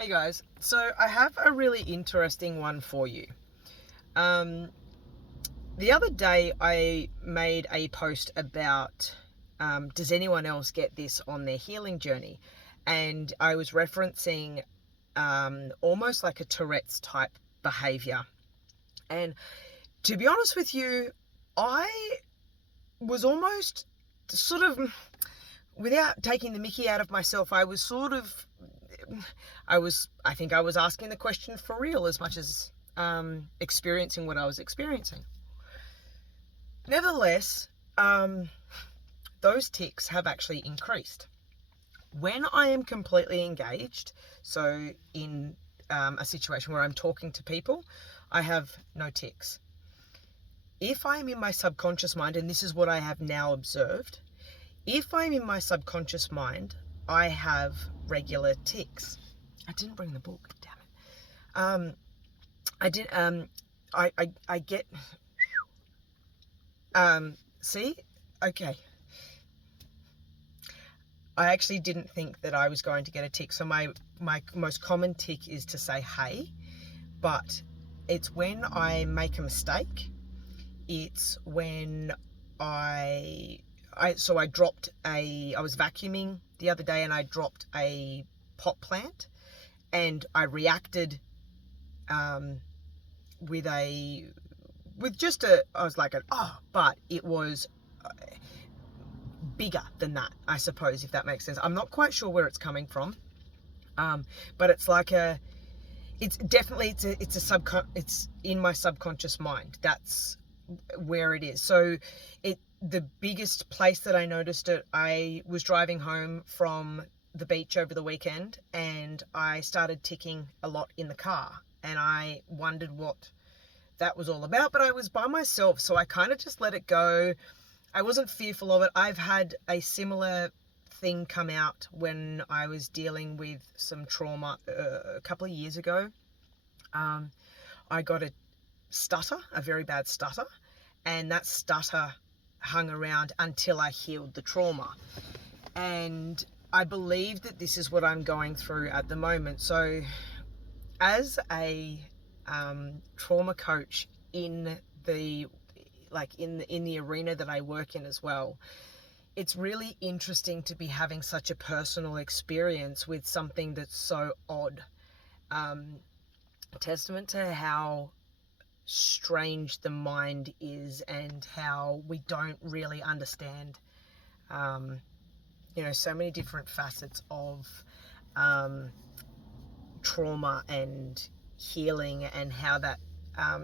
Hey guys, so I have a really interesting one for you. Um, the other day I made a post about does anyone else get this on their healing journey? And I was referencing almost like a Tourette's type behaviour. And to be honest with you, I was almost sort of, without taking the mickey out of myself, I think I was asking the question for real as much as experiencing what I was experiencing. Nevertheless, those tics have actually increased. When I am completely engaged, so in a situation where I'm talking to people, I have no tics. If I'm in my subconscious mind, and this is what I have now observed, if I'm in my subconscious mind, I have regular tics. I didn't bring the book, damn it. I did. I get. See, okay. I actually didn't think that I was going to get a tic. So my most common tic is to say hey, but it's when I make a mistake. It's when I dropped I was vacuuming the other day and I dropped a pot plant and I reacted with just I was like but it was bigger than that, I suppose, if that makes sense. I'm not quite sure where it's coming from, but it's like it's in my subconscious mind. That's where it is. So the biggest place that I noticed it, I was driving home from the beach over the weekend and I started ticking a lot in the car and I wondered what that was all about, but I was by myself, so I kind of just let it go. I wasn't fearful of it. I've had a similar thing come out when I was dealing with some trauma a couple of years ago. I got a very bad stutter, and that stutter hung around until I healed the trauma. And I believe that this is what I'm going through at the moment. So as a trauma coach in the arena that I work in as well, it's really interesting to be having such a personal experience with something that's so odd. Testament to how strange the mind is and how we don't really understand so many different facets of trauma and healing and how that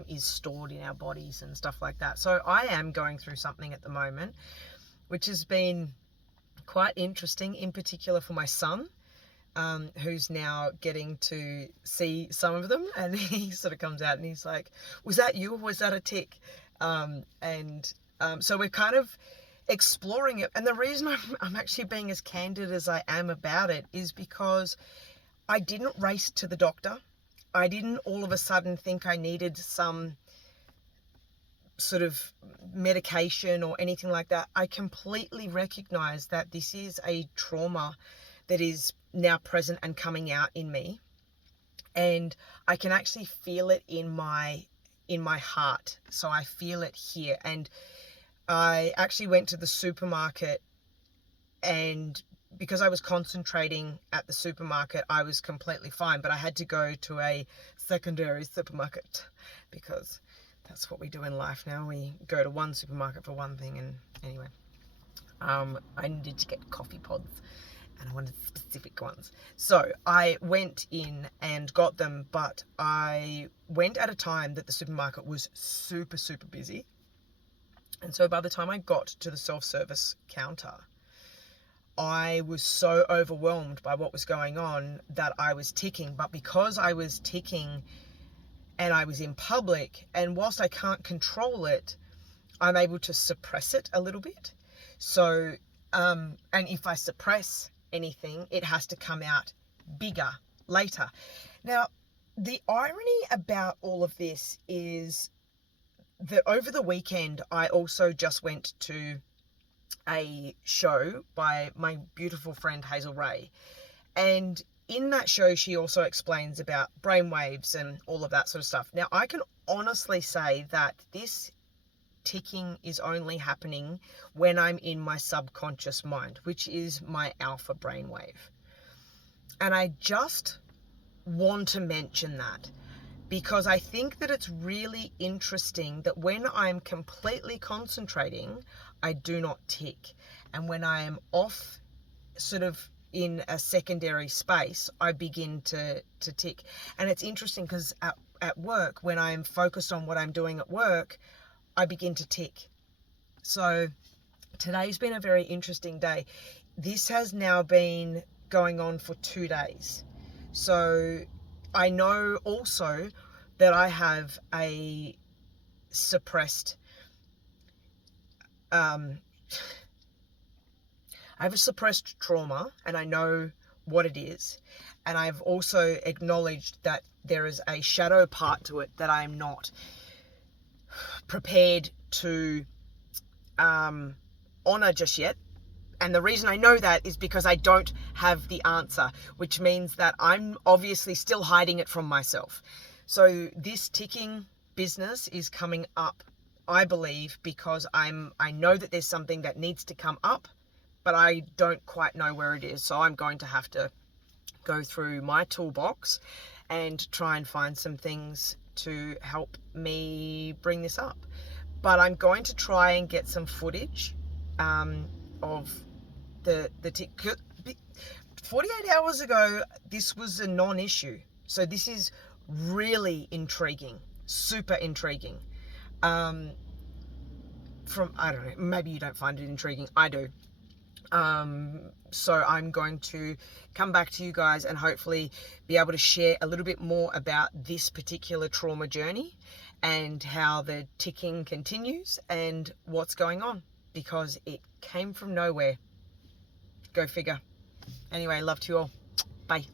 is stored in our bodies and stuff like that. So I am going through something at the moment which has been quite interesting, in particular for my son, who's now getting to see some of them, and he sort of comes out and he's like, was that you or was that a tic? So we're kind of exploring it, and the reason I'm actually being as candid as I am about it is because I didn't race to the doctor. I didn't all of a sudden think I needed some sort of medication or anything like that. I completely recognize that this is a trauma that is now present and coming out in me, and I can actually feel it in my heart. So I feel it here, and I actually went to the supermarket, and because I was concentrating at the supermarket, I was completely fine, but I had to go to a secondary supermarket because that's what we do in life now. We go to one supermarket for one thing, and anyway, I needed to get coffee pods and I wanted specific ones. So I went in and got them, but I went at a time that the supermarket was super, super busy. And so by the time I got to the self-service counter, I was so overwhelmed by what was going on that I was ticking. But because I was ticking and I was in public, and whilst I can't control it, I'm able to suppress it a little bit. So, and if I suppress anything, it has to come out bigger later. Now, the irony about all of this is that over the weekend, I also just went to a show by my beautiful friend Hazel Ray, and in that show, she also explains about brainwaves and all of that sort of stuff. Now, I can honestly say that this ticking is only happening when I'm in my subconscious mind, which is my alpha brainwave. And I just want to mention that because I think that it's really interesting that when I'm completely concentrating, I do not tick. And when I am off sort of in a secondary space, I begin to tick. And it's interesting because at work, when I'm focused on what I'm doing at work, I begin to tick. So today's been a very interesting day. This has now been going on for 2 days. So I know also that I have a suppressed trauma, and I know what it is. And I've also acknowledged that there is a shadow part to it that I'm not prepared to honor just yet. And the reason I know that is because I don't have the answer, which means that I'm obviously still hiding it from myself. So this ticking business is coming up, I believe, because I know that there's something that needs to come up, but I don't quite know where it is. So I'm going to have to go through my toolbox and try and find some things to help me bring this up. But I'm going to try and get some footage of the tick. 48 hours ago, this was a non-issue. So this is really intriguing, super intriguing. I don't know, maybe you don't find it intriguing. I do. So I'm going to come back to you guys and hopefully be able to share a little bit more about this particular trauma journey and how the ticking continues and what's going on, because it came from nowhere. Go figure. Anyway, love to you all. Bye.